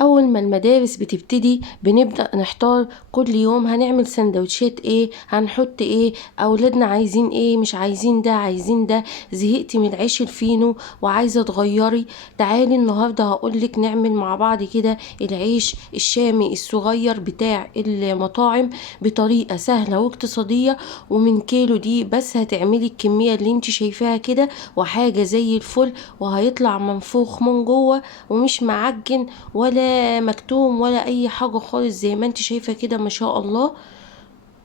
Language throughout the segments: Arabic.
اول ما المدارس بتبتدي بنبدأ نحتار كل يوم هنعمل سندوتشات ايه، هنحط ايه، اولادنا عايزين ايه، مش عايزين ده عايزين ده. زهقت من العيش الفينو وعايزة تغيري؟ تعالي النهاردة هقولك نعمل مع بعض كده العيش الشامي الصغير بتاع المطاعم بطريقة سهلة واقتصادية، ومن كيلو دي بس هتعملي الكمية اللي انت شايفاها كده وحاجة زي الفل، وهيطلع منفوخ من جوه ومش معجن ولا مكتوم ولا اي حاجة خالص، زي ما انت شايفة كده ما شاء الله.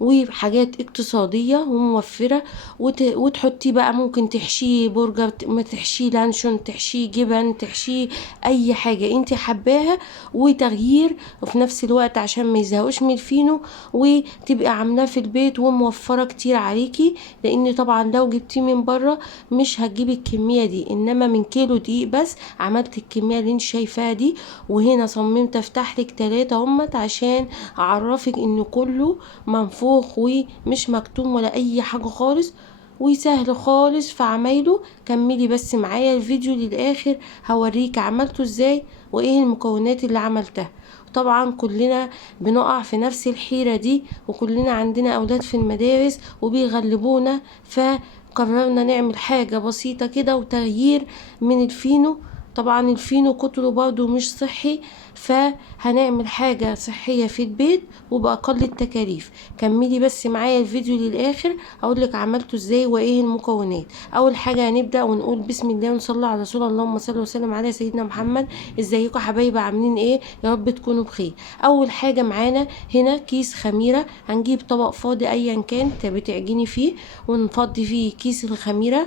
وحاجات اقتصادية وموفرة. وتحطيه بقى، ممكن تحشيه برجر، ما تحشيه لانشون، تحشيه جبن، تحشيه اي حاجة انت حباها، وتغيير وفي نفس الوقت عشان ما يزهقوش من الفينو، وتبقى عاملاه في البيت وموفرة كتير عليكي. لان طبعا لو جبتيه من بره مش هتجيبي الكمية دي، انما من كيلو دقيق بس عملت الكمية اللي انت شايفاها دي. وهنا صممت افتح لك 3 همت عشان اعرفك ان كله منفوخ ومش مكتوم ولا اي حاجة خالص، وسهل خالص في عمايله. كملي بس معايا الفيديو للاخر، هوريك عملته ازاي وايه المكونات اللي عملتها. طبعا كلنا بنقع في نفس الحيرة دي، وكلنا عندنا اولاد في المدارس وبيغلبونا، فقررنا نعمل حاجة بسيطة كده وتغيير من الفينو. طبعا الفينو كتره برضو مش صحي، فهنعمل حاجة صحية في البيت وبأقل التكاليف. كملي بس معايا الفيديو للآخر هقولك عملته ازاي وايه المكونات. اول حاجة هنبدأ ونقول بسم الله ونصلي على رسول الله، اللهم صل وسلم على سيدنا محمد. ازيكم حبايبي، عاملين ايه؟ يا رب تكونوا بخير. اول حاجة معانا هنا كيس خميرة، هنجيب طبق فاضي ايا كان بتعجني فيه ونفضي فيه كيس الخميرة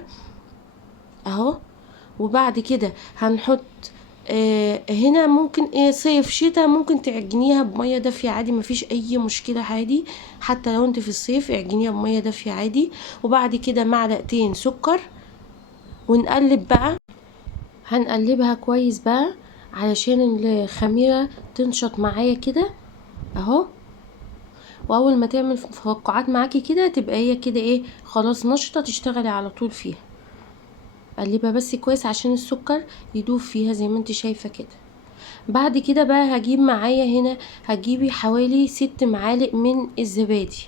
اهو. وبعد كده هنحط هنا ممكن صيف شتاء ممكن تعجنيها بميه دافيه عادي، مفيش اي مشكله عادي. حتى لو انت في الصيف اعجنيها بميه دافيه عادي. وبعد كده معلقتين سكر، ونقلب بقى، هنقلبها كويس بقى علشان الخميره تنشط معايا كده اهو. واول ما تعمل فقاعات معاكي كده تبقى هي كده ايه خلاص نشطه، تشتغلي على طول فيها. قلبها بس كويس عشان السكر يدوب فيها زي ما انت شايفه كده. بعد كده بقى هجيب معايا هنا، هتجيبي حوالي 6 معالق من الزبادي.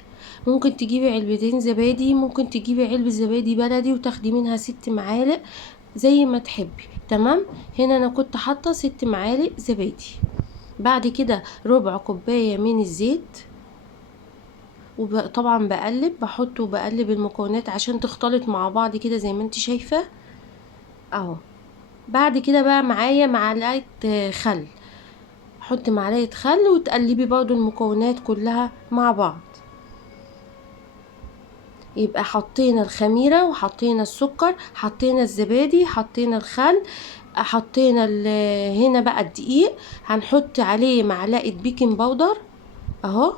ممكن تجيبي علبتين زبادي، ممكن تجيبي علبة زبادي بلدي وتاخدي منها 6 معالق زي ما تحبي. تمام. هنا انا كنت حاطة 6 معالق زبادي. بعد كده ربع كوباية من الزيت، وطبعا بحط وبقلب المكونات عشان تختلط مع بعض كده زي ما انت شايفة اهو. بعد كده بقى معايا معلقة خل، حط معلقة خل وتقلبي برضو المكونات كلها مع بعض. يبقى حطينا الخميرة وحطينا السكر، حطينا الزبادي، حطينا الخل، حطينا هنا بقى الدقيق، هنحط عليه معلقة بيكنج باودر اهو.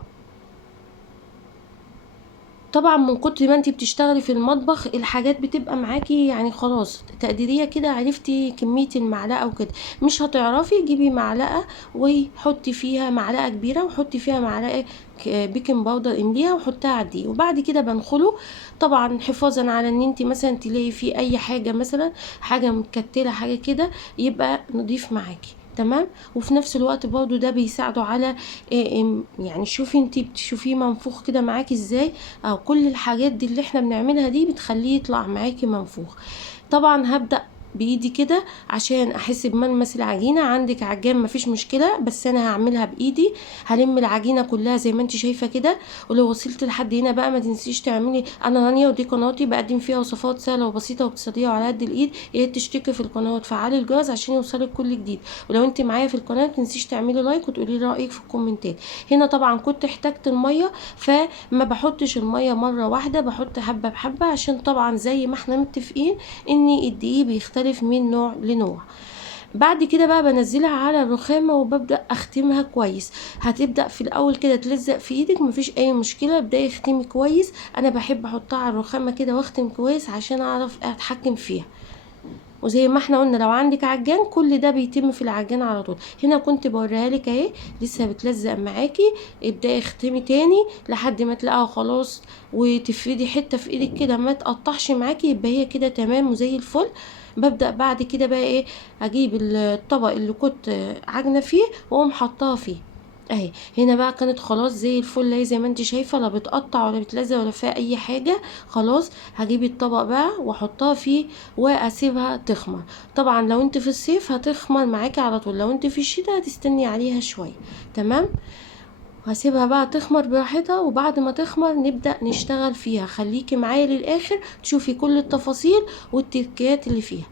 طبعا من كتر ما انتي بتشتغلي في المطبخ الحاجات بتبقى معاكي يعني خلاص تقديريه كده، عرفتي كميه المعلقه وكده. مش هتعرفي جيبي معلقه وحطي فيها معلقه كبيره وحطي فيها معلقه بيكنج باودر، امليها وحطها على الدقيق. وبعد كده بنخله طبعا حفاظا على ان انتي مثلا تلاقي فيه اي حاجه، مثلا حاجه متكتله حاجه كده، يبقى نضيف معاكي. تمام. وفي نفس الوقت برضو ده بيساعده على يعني شوفي انتي بتشوفيه منفوخ كده معاكي ازاي. او كل الحاجات دي اللي احنا بنعملها دي بتخليه يطلع معاكي منفوخ. طبعا هبدأ بايدي كده عشان احس بملمس العجينه. عندك عجان مفيش مشكله، بس انا هعملها بايدي. هلم العجينه كلها زي ما انت شايفه كده. ولو وصلت لحد هنا بقى ما تنسيش تعملي، انا رانيا ودي قناتي بقدم فيها وصفات سهله وبسيطه واقتصاديه وعلى قد الايد. يا ريت تشتركي في القناه وتفعلي الجرس عشان يوصلك كل جديد. ولو انت معايا في القناه ما تنسيش تعملي لايك وتقولي لي رايك في الكومنتات. هنا طبعا كنت احتجت الميه، فما بحطش الميه مره واحده، بحط حبه بحبه عشان طبعا زي ما احنا متفقين ان الدقيق بيختلف من نوع لنوع. بعد كده بقى بنزلها على الرخامة وببدأ اختمها كويس. هتبدأ في الاول كده تلزق في ايدك مفيش اي مشكلة، ابدأي اختمي كويس. انا بحب احطها على الرخامة كده واختم كويس عشان اعرف اتحكم فيها. وزي ما احنا قلنا لو عندك عجان كل ده بيتم في العجان على طول. هنا كنت بوريها لك اهي لسه بتلزق معاكي. ابداي اختمي تاني لحد ما تلاقيها خلاص، وتفردي حته في ايدك كده ما تقطعش معاكي، يبقى هي كده تمام وزي الفل. ببدأ بعد كده بقى ايه، اجيب الطبق اللي كنت عجنة فيه واقوم حطاه فيه اهي. هنا بقى كانت خلاص زي الفل اهي، زي ما انت شايفه، لا بتقطع ولا بتلزق ولا فيها اي حاجه. خلاص هجيب الطبق بقى واحطها فيه واسيبها تخمر. طبعا لو انت في الصيف هتخمر معاكي على طول، لو انت في الشتاء هتستني عليها شويه. تمام. هسيبها بقى تخمر براحتها، وبعد ما تخمر نبدأ نشتغل فيها. خليكي معايا للآخر تشوفي كل التفاصيل والتركيات اللي فيها.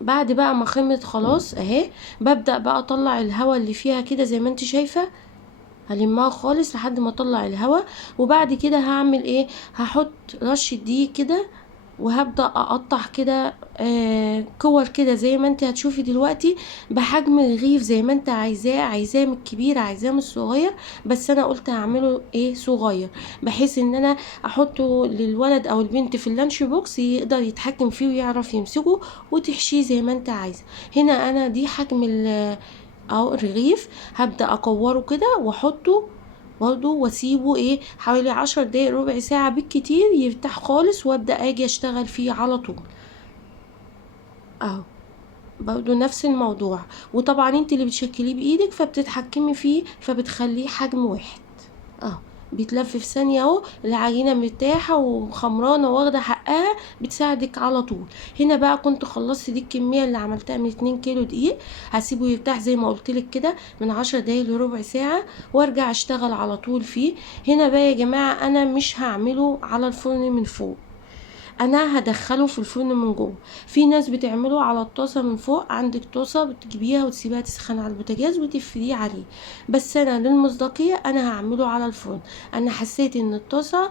بعد بقى ما خمرت خلاص اهي، ببدأ بقى اطلع الهواء اللي فيها كده زي ما انت شايفة، هلمها خالص لحد ما اطلع الهواء. وبعد كده هعمل ايه، هحط رشة دقيق كده، وهبدأ اقطع كده كور كده زي ما انت هتشوفي دلوقتي، بحجم الرغيف زي ما انت عايزاه، عايزاه من الكبير عايزاه من الصغير. بس انا قلت هعمله ايه صغير، بحيث ان انا احطه للولد او البنت في اللانش بوكس يقدر يتحكم فيه ويعرف يمسكه، وتحشيه زي ما انت عايزه. هنا انا دي حجم او الرغيف، هبدأ اكوره كده واحطه برضه واسيبه ايه حوالي 10 دقايق ربع ساعة بالكتير يرتاح خالص، وابدأ اجي اشتغل فيه على طول اهو. برضه نفس الموضوع، وطبعا انت اللي بتشكليه بايدك فبتتحكمي فيه فبتخليه حجم واحد اهو. بيتلف في ثانية اهو، العجينة مرتاحة وخمرانة واخدة حقها، بتساعدك على طول. هنا بقى كنت خلصت دي الكمية اللي عملتها من 2 كيلو دقيق، هسيبه يرتاح زي ما قلتلك كده من 10 دقايق لربع ساعة، وارجع اشتغل على طول فيه. هنا بقى يا جماعة انا مش هعمله على الفرن من فوق، انا هدخله في الفرن من جوه. في ناس بتعمله على الطاسه من فوق، عندك طاسه بتجيبيها وتسيبيها تسخن على البوتاجاز وتفرديه عليه، بس انا للمصداقيه انا هعمله على الفرن. انا حسيت ان الطاسه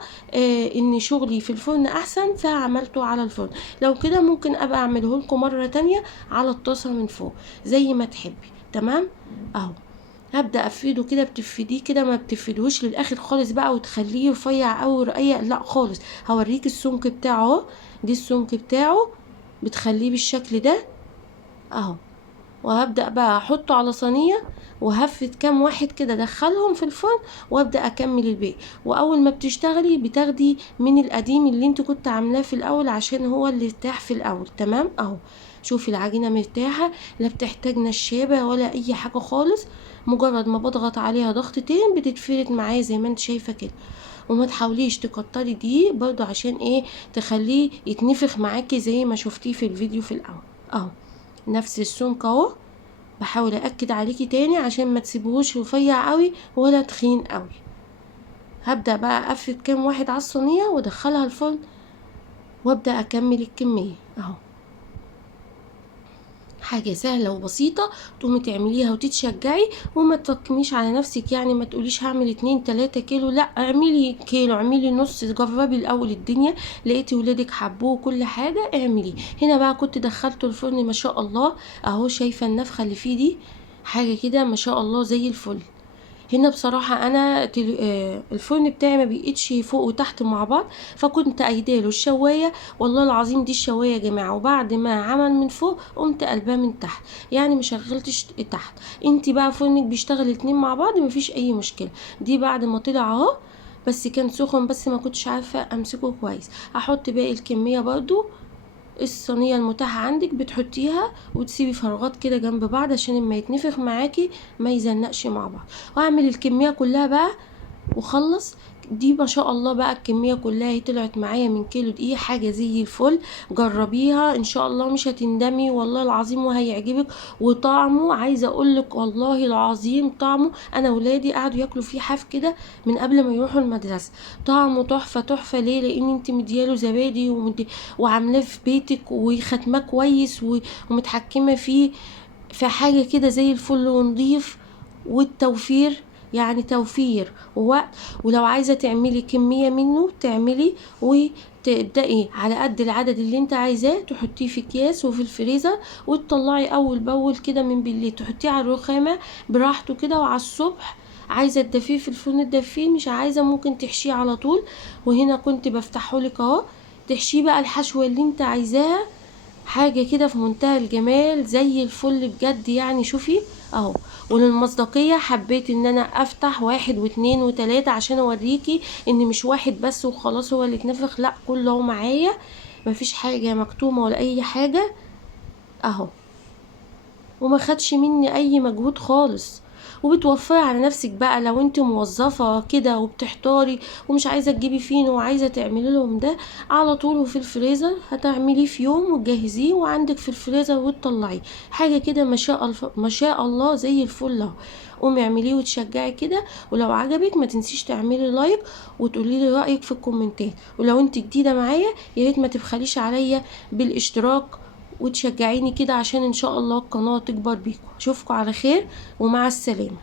ان شغلي في الفرن احسن فعملته على الفرن. لو كده ممكن ابقى اعمله لكم مره تانية على الطاسه من فوق زي ما تحبي. تمام اهو. هبدا افرده كده، بتفرديه كده، ما بتفردوش للاخر خالص بقى وتخليه رفيع او رقيق، لا خالص. هوريك السمك بتاعه اهو، دي السمك بتاعه، بتخليه بالشكل ده اهو. وهبدأ بقى احطه على صينية وهفت كام واحد كده ادخلهم في الفرن، وابدأ اكمل الباقي. واول ما بتشتغلي بتاخدي من القديم اللي انت كنت عاملاه في الاول عشان هو اللي ارتاح في الاول. تمام اهو. شوفي العجينة مرتاحة، لا بتحتاج نشابة ولا اي حاجة خالص، مجرد ما بضغط عليها ضغطتين بتتفرد معايا زي ما انت شايفة كده. وما تحاوليش تكتري دي برضو عشان ايه، تخليه يتنفخ معاكي زي ما شفتيه في الفيديو في الاول اهو. نفس السمك اهو، بحاول اكد عليكي تاني عشان ما تسيبوهوش رفيع قوي ولا تخين قوي. هبدأ بقى افرد كام واحد على الصينية وادخلها الفرن، وابدأ اكمل الكمية اهو. حاجة سهلة وبسيطة تقومي تعمليها وتتشجعي، وما تركميش على نفسك. يعني ما تقوليش هعمل 2 3 كيلو، لا اعملي كيلو، اعملي نص، جربي الاول الدنيا، لقيتي ولادك حبوه كل حاجة اعملي. هنا بقى كنت دخلته الفرن ما شاء الله اهو، شايفة النفخة اللي فيه دي، حاجة كده ما شاء الله زي الفل. هنا بصراحة انا الفرن بتاعي ما بيقيتش فوق وتحت مع بعض، فكنت قايداله الشواية. والله العظيم دي الشواية يا جماعة، وبعد ما عمل من فوق قمت قلباه من تحت، يعني مشغلتش تحت. انتي بقى فرنك بيشتغل الاتنين مع بعض مفيش اي مشكلة. دي بعد ما طلع اهو، بس كان سخن بس ما كنتش عارفة امسكه كويس. هحط باقي الكمية برضو. الصينية المتاحة عندك بتحطيها وتسيبي فراغات كده جنب بعض عشان لما يتنفخ معاكي ما يزنقش مع بعض. واعمل الكمية كلها بقى وخلص. دي ما شاء الله بقى الكمية كلها هي طلعت معايا من كيلو دقيق، حاجة زي الفل. جربيها ان شاء الله مش هتندمي والله العظيم، وهيعجبك. وطعمه عايزة اقولك والله العظيم طعمه، انا ولادي قعدوا ياكلوا فيه حاف كده من قبل ما يروحوا المدرسة. طعمه تحفة تحفة. ليه؟ لان انت مدياله زبادي وعاملاه في بيتك وختماه كويس ومتحكمة فيه، في حاجة كده زي الفل ونضيف. والتوفير يعني توفير ووقت. ولو عايزة تعملي كمية منه تعملي، وتبدأي على قد العدد اللي انت عايزاه تحطيه في اكياس وفي الفريزر، وتطلعي اول باول كده من بالليل تحطيه على الرخامة براحته كده، وعلى الصبح عايزة تدفيه في الفرن تدفيه، مش عايزة ممكن تحشيه على طول. وهنا كنت بفتحهولك اهو، تحشيه بقى الحشوة اللي انت عايزاها، حاجة كده في منتهى الجمال زي الفل بجد. يعني شوفي اهو. وللمصداقية حبيت ان انا افتح 1 و2 و3 عشان اوريكي ان مش واحد بس وخلاص هو اللي اتنفخ، لا كله اهو معايا مفيش حاجة مكتومة ولا اي حاجة اهو، وما خدش مني اي مجهود خالص. وبتوفري على نفسك بقى لو انت موظفة كده وبتحتاري ومش عايزة تجيبي فينو وعايزة تعملي لهم ده، على طول في الفريزر هتعمليه في يوم وتجهزيه وعندك في الفريزر وتطلعيه حاجة كده ما شاء الله زي الفل اهو. قومي اعمليه وتشجعي كده. ولو عجبك ما تنسيش تعملي لايك وتقولي لي رأيك في الكومنتات. ولو انت جديدة معايا يا ريت ما تبخليش عليا بالاشتراك وتشجعيني كده عشان ان شاء الله القناة تكبر بيكم. اشوفكم على خير ومع السلامة.